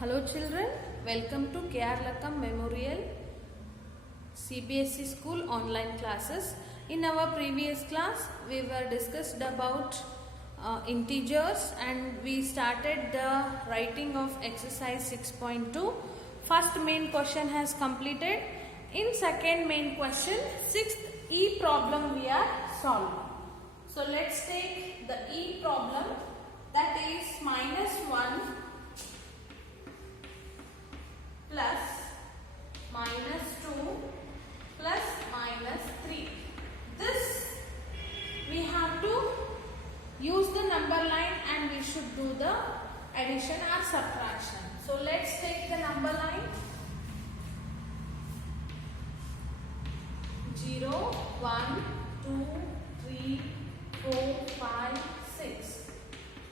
Hello children, welcome to K.R. Lakam Memorial CBSE School online classes. In our previous class, we were discussed about integers and we started the writing of exercise 6.2. First main question has completed. In second main question, sixth E problem we are solving. So let's take the E problem, that is -1 plus -2 plus -3. This we have to use the number line and we should do the addition or subtraction. So let's take the number line 0, 1, 2, 3, 4, 5, 6.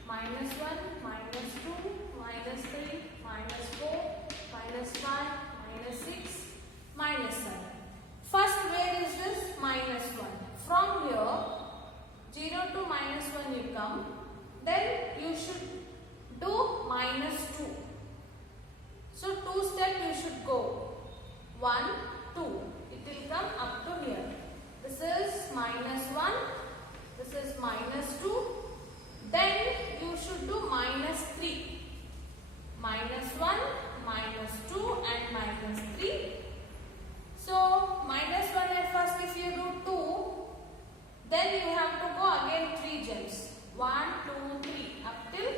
-1, -2, -3, -4, -5, -6, -7. First, where is this -1? From here, 0 to -1 you come, then you should do -2. So 2 steps you should go. 1, 2. It will come up to here. This is -1. This is -2. Then you should do -3. -1, -2 and -3. So -1 at first if you do 2, then you have to go again 3 jumps. 1, 2, 3 up till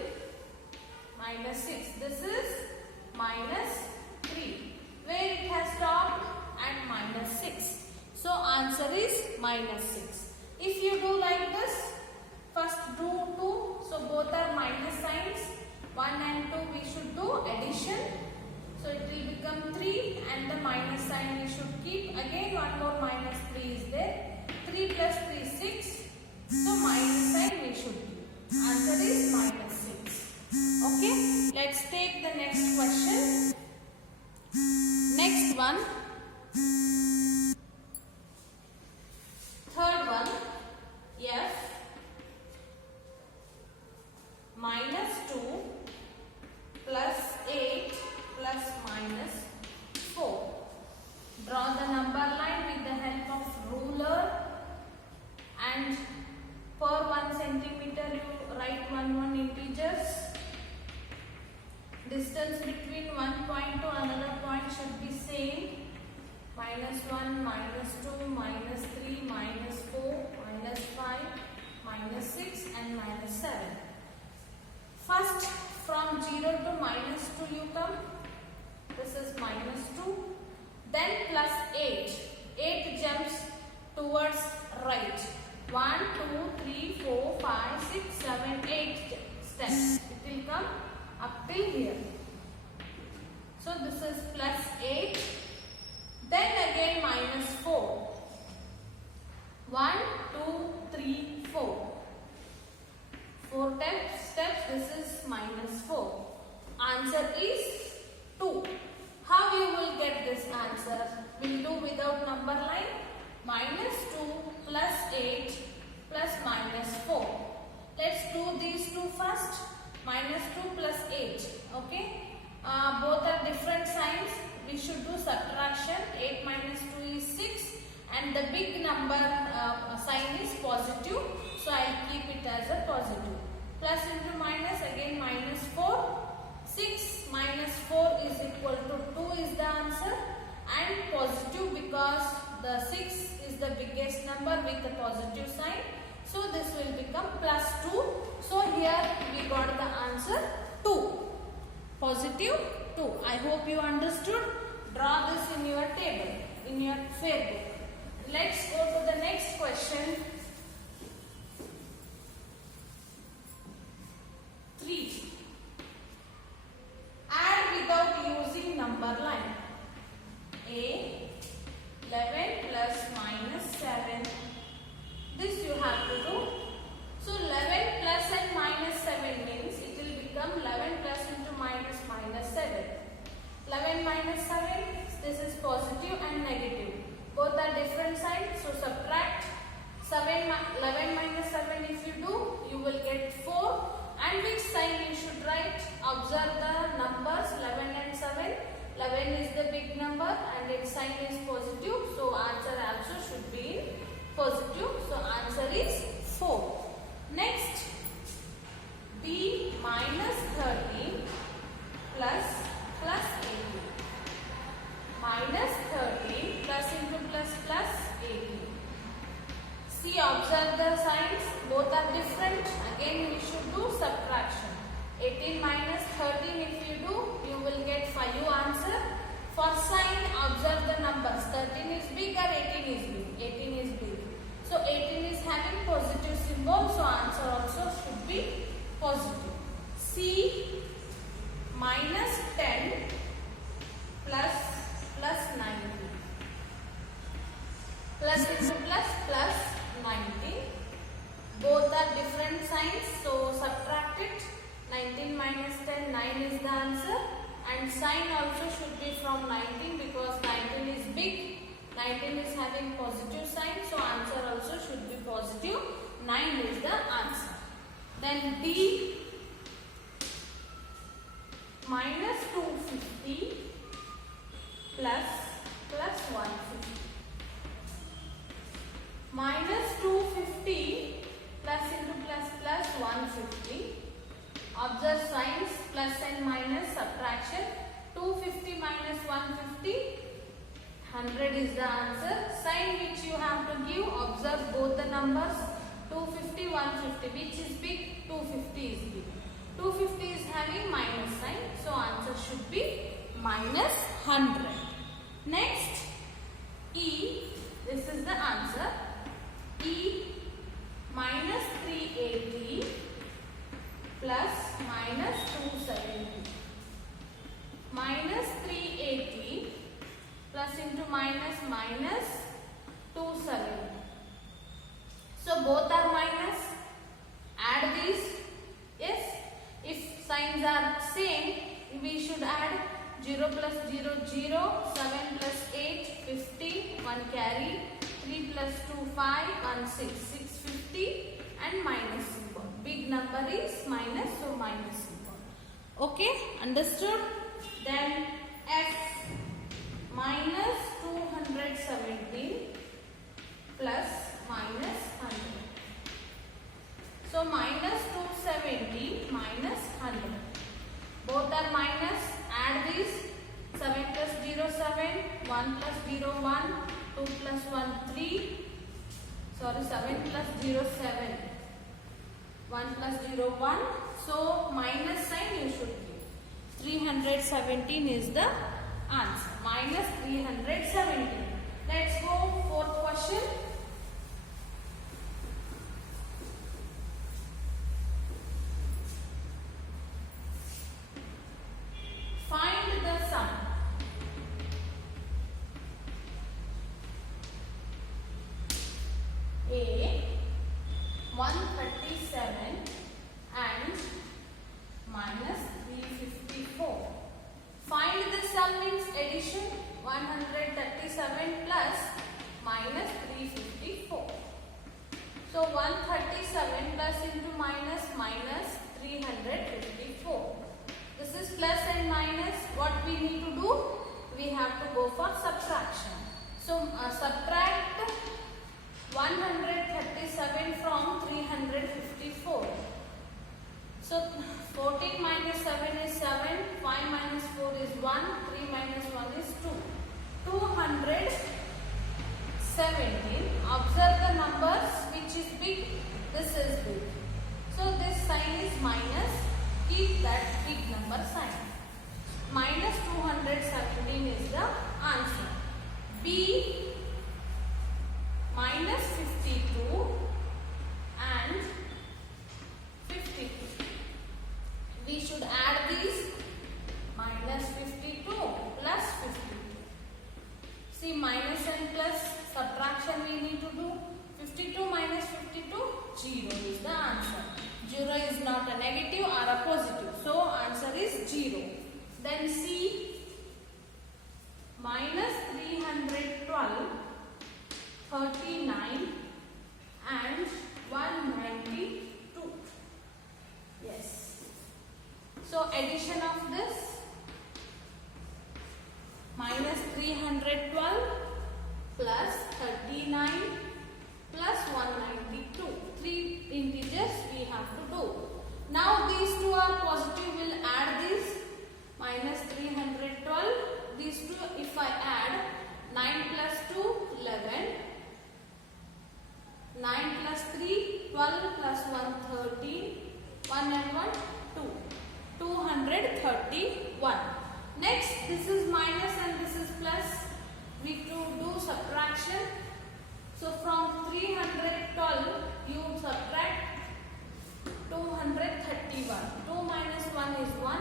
-6. This is -3. Where it has stopped at -6. So answer is -6. If you do like this, first do 2. So both are minus signs. 1 and 2 we should do addition. So it will become 3 and the minus sign we should keep. Again one more -3 is there. 3 plus 3 is 6. So minus sign we should do. Answer is -6. Okay. Let's take the next question. Next one. Third one. F -2 plus 8 plus -4. Draw the number line with the help of ruler and per 1 centimeter you write 1 integers. Distance between one point to another point should be same. -1, -2, -3, -4, -5, -6 and -7. First, from 0 to -2 you come. This is -2. Then plus 8. 8 jumps towards right. 1, 2, 3, 4, 5, 6, 7, 8 steps. It will come up till here. So this is plus 8. Then again -4. 1, 2, 3, 4. 4 steps. This is -4. Answer is 2. How you will get this answer? We'll do without number line. -2 plus 8 plus -4. Let's do these two first. -2 plus 8. Okay. Both are different signs. We should do subtraction. 8 minus 2 is 6 and the big number sign is positive. So I'll keep it as a positive. Plus into minus, again -4. 6 minus 4 is equal to 2 is the answer, and positive because the 6 is the biggest number with the positive sign. So this will become +2. So here we got the answer 2. Positive 2. I hope you understood. Draw this in your table, in your fair book. Let's go to the next question. 3. Add without using number line. A 11 plus -7. This you have to do. So 11 plus and -7 means it will become 11 plus into -7. 11 minus 7, this is positive and negative. Both are different signs. So subtract. 7 11 is the big number and its sign is positive. So answer also should be in positive. So answer is 4. Next, B minus 13 plus 18. Minus 13 plus into plus 18. See, observe the signs. Both are different. Again, we should do subtraction. 18 minus 13 if you do, you will get 5 answer. For sign, observe the numbers. 13 is big or 18 is big? 18 is big. So 18 is having positive symbol. So answer also should be positive. C minus 10 plus 90. Plus into plus 90. Both are different signs. So subtract it. 19 minus 10, 9 is the answer. And sign also should be from 19 because 19 is big. 19 is having positive sign. So answer also should be positive. 9 is the answer. Then D minus 250 plus 150. Minus 250 plus into plus 150. Observe signs, plus and minus, subtraction. 250 minus 150, 100 is the answer. Sign which you have to give, observe both the numbers. 250, 150, which is big? 250 is big. 250 is having minus sign, so answer should be minus 100. Next, E, this is the answer. E minus 380 plus minus 270. Minus 380 plus into minus 270. So both are minus. Add these. Yes. If signs are same, we should add 0 plus 0, 0, 7 plus 8, 50, 1 carry, 3 plus 2, 5, 1, 6, 650 and minus symbol. Big number is minus, so minus symbol. Okay, understood? Then F minus 217 plus minus 100. So minus 270 minus 100. Both are minus. Add these. 7 plus 0, 7. 1 plus 0, 1. 2 plus 1, 3. Sorry, 7 plus 0, 7. 1 plus 0, 1. So minus sign you should give. 317 is the answer. Minus 317. Let's go fourth question. Find the sum. A 137 and minus 354. Find the sum means addition. 137 plus minus 354. So 137 plus into minus 354. This is plus and minus. What we need to do? We have to go for subtraction. So subtract 137 from 354. So 14 minus 7 is 7, 5 minus 4 is 1, 3 minus 1 is 2. 217. Observe the numbers, which is big, this is big. So this sign is minus, keep that big number sign. Minus 217 is the answer. B minus 52 and 52. We should add these. Minus 52 plus 52. See, minus and plus subtraction we need to do. 52 minus 52, 0 is the answer. 0 is not a negative or a positive. So answer is 0. Then C minus 312, 39 and 192. Yes. So addition of this 312 plus 39 plus 192. Three integers we have to do. Now these two are positive, we'll add this minus 312. These two, if I add 9 plus 2, 11. 9 plus 3, 12 plus 1, 13. 1 and 1, 2. 231. Next, this is minus and this is plus. We do subtraction. So from 312, you subtract 231. 2 minus 1 is 1.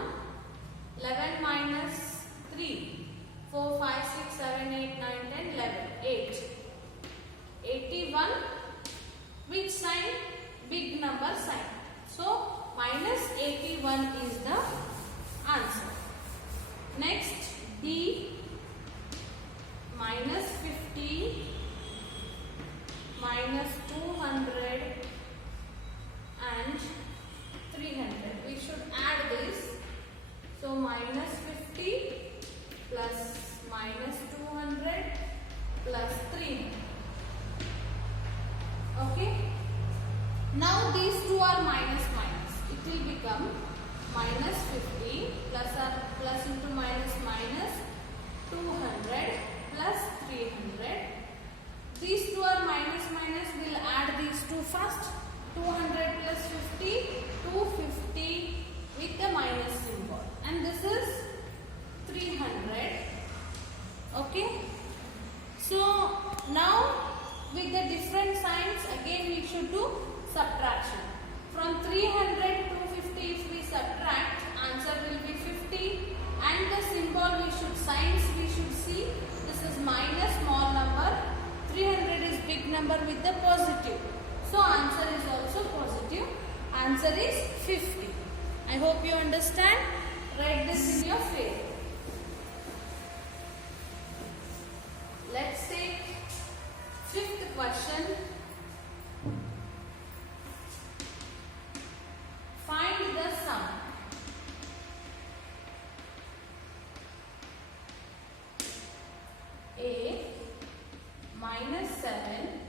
11 minus 3. 4, 5, 6, 7, 8, 9, 10, 11. 8. 81. Which sign? Big number sign. So, minus 81 is the answer. Next, D, minus 50, minus 200 and 300. We should add this. So, minus 50 plus minus 200 plus 300. Okay. Now these two are minus minus. It will become minus 50 plus into minus minus 200 plus 300. These two are minus minus. We'll add these two first. 200 plus 50, 250 with the minus symbol. And this is 300. Okay. So now with the different signs, again we should do subtraction. From 300 to 50, if we subtract, answer will be 50. And the symbol we should, signs we should see, this is minus, small number. 300 is big number with the positive. So answer is also positive. Answer is 50. I hope you understand. Write this in your favor. Let's take fifth question. Find the sum. A minus 7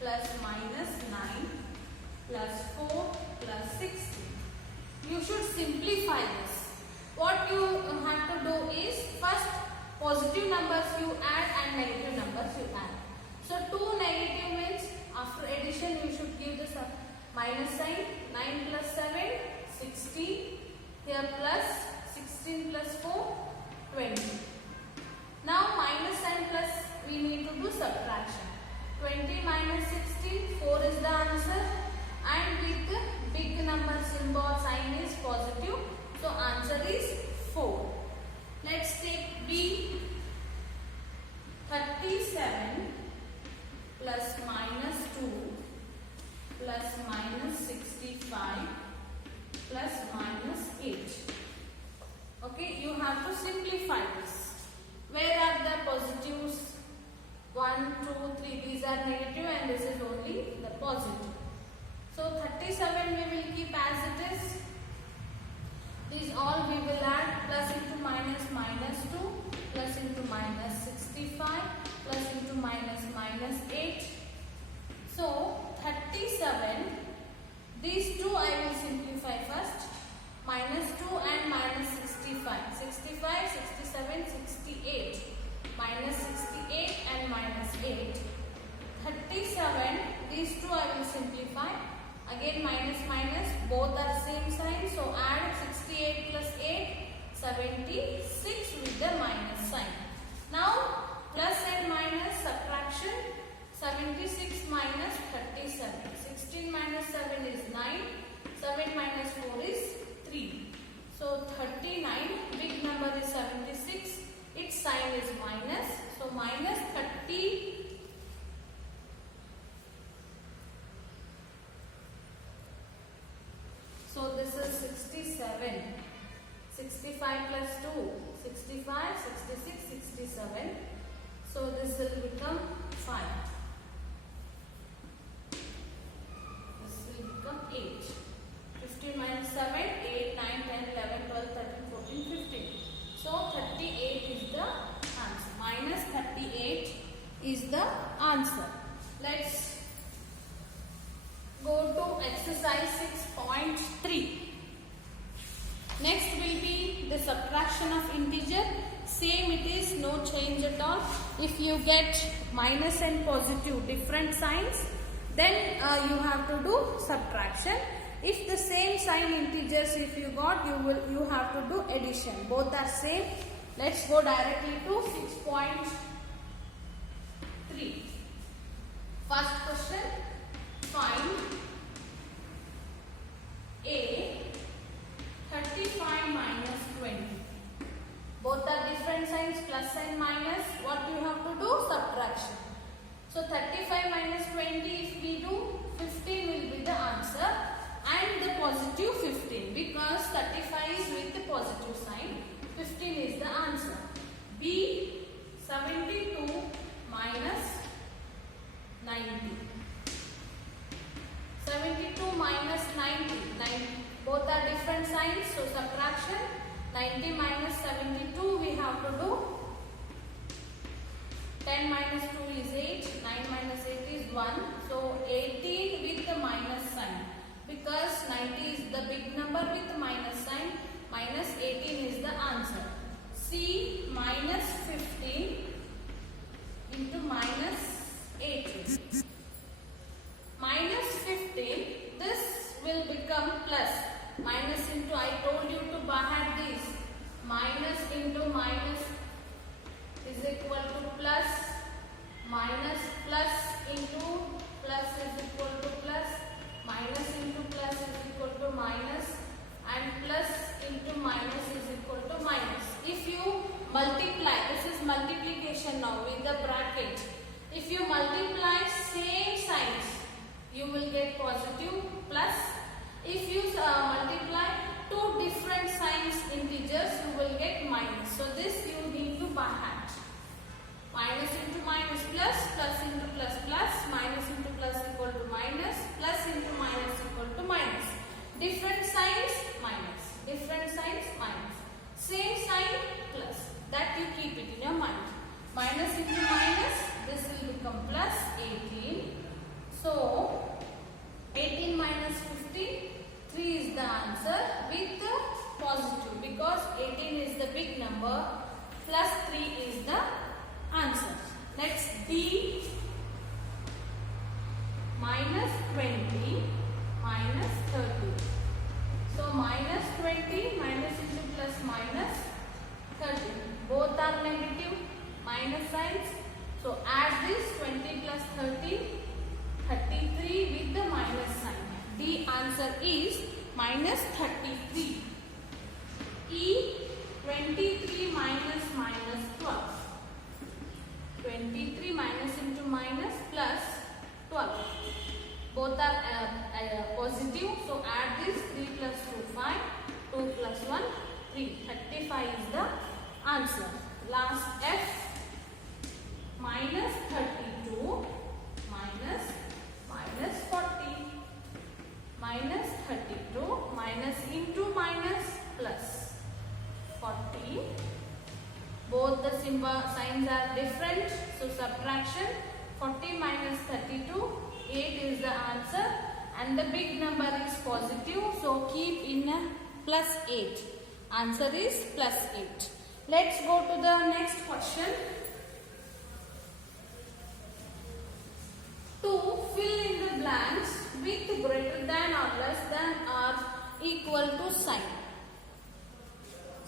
plus minus 9 plus 4 plus 16. You should simplify this. What you have to do is, first positive numbers you add and negative numbers you add. So 2 negative means after addition you should give the minus sign. 9 plus 7, 16. Here plus 16 plus 4, 20. Now minus sign plus we need to do subtraction. 20 minus 16, 4 is the answer. And with the big number symbol sign is positive. So answer is 4. Let's take B. 37 plus minus 2 plus minus 65 plus minus 8. Okay, you have to simplify this. Where are the positives? 1, 2, 3. These are negative and this is only the positive. So 37 we will keep as it is. These all we will add. Plus into minus minus 2 plus into minus 65 plus into minus minus 8. So 37, these two I will simplify first. Minus 2 and minus 65. 65, 67, 68. Minus 68 and minus 8. 37, these two I will simplify. Again minus minus, both are same sign. So add 68 plus 8, 76 with the minus sign. Now plus and minus subtraction. 76 minus 37. 16 minus 7 is 9. 7 minus 4 is 3. So 39, big number is 76. Its sign is minus. So minus 30. So this is 67. 65 plus 2. 65, 66, 67. So this will become 5. This will become 8. 15 minus 7, 8, 9, 10, 11, 12, 13, 14, 15. So 38 is the answer. is the answer. Let's go to exercise 6.3. Next will be the subtraction of integer. Same it is, no change at all. If you get minus and positive different signs, then you have to do subtraction. If the same sign integers if you got, you have to do addition. Both are same. Let's go directly to 6.3. First question, find A 35 minus 20. Both are different signs, plus and minus. What you have to do? Subtraction. So 35 minus 20, if we do, 15 will be the answer, and the positive 15, because 35 is with the positive sign. 15 is the answer. B 72 minus 90. 72 minus 90. Both are different signs, so subtraction. 90 minus 72 we have to do. 10 minus 2 is 8. 9 minus 8 is 1. So 18 with the minus sign. Because 90 is the big number with the minus sign. Minus 18 is the answer. C minus 15 into minus 18. Minus 15, this will become plus. Minus into, I told you to bahad this. Minus into minus is equal to plus. Minus plus into plus is equal to plus. Minus into plus is equal to minus. And plus into minus is equal to minus. If you multiply, this is multiplication now with the bracket. If you multiply same signs, you will get positive plus. If you multiply two different signs integers, you will get minus. So this you need to by hand. Minus into minus plus, plus into plus plus, minus into plus equal to minus, plus into minus equal to minus. Different signs minus, different signs minus. Same sign plus. That you keep it in your mind. Minus into minus, this will become plus 18. So 18 minus 15, 3 is the answer with the positive, because 18 is the big number, plus 3 is the answer. Next, D minus 20 minus 30. So minus 20 minus into plus minus 30. Both are negative minus signs. So add this 20 plus 30. 33 with the minus sign. The answer is minus 33. E 23 minus minus 12. 23 minus into minus plus 12. Both are positive. So add this 3 plus 2 5. 2 plus 1 3. 35 is the answer. Last F minus 32 minus 40 minus 32 minus into minus plus 40. Both the signs are different, so subtraction. 40 minus 32, 8 is the answer, and the big number is positive, so keep in a plus 8. Answer is plus 8. Let's go to the next question. To fill in the blanks with greater than or less than or equal to sign.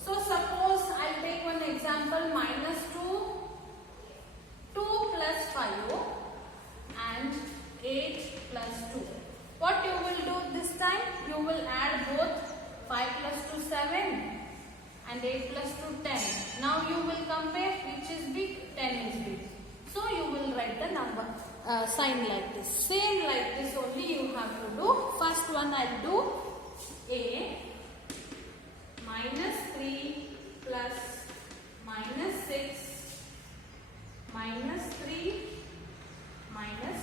So suppose I'll take one example, minus 2, 2 plus 5 and 8 plus 2. What you will do this time? You will add both 5 plus 2 7 and 8 plus 2 10. Now you will compare which is big, 10 is big. So you will write the number. Sign like this. Same like this only you have to do. First one I'll do A minus 3 plus minus 6 minus 3 minus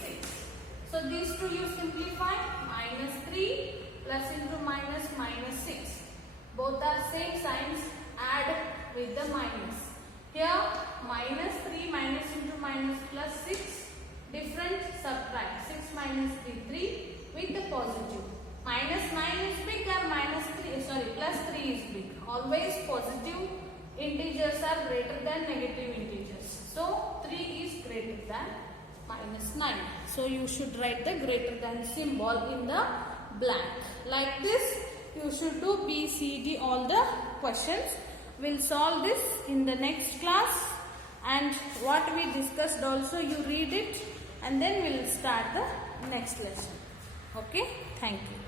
6. So these two you simplify. Minus 3 plus into minus minus 6. Both are same signs. Add with the minus. Here minus 3 minus into minus plus 6. Different, subtract. 6 minus 3 with the positive. Minus 9 is big or plus 3 is big. Always positive integers are greater than negative integers. So 3 is greater than minus 9. So you should write the greater than symbol in the blank. Like this you should do B, C, D all the questions. We'll solve this in the next class, and what we discussed also you read it, and then we'll start the next lesson. Okay, thank you.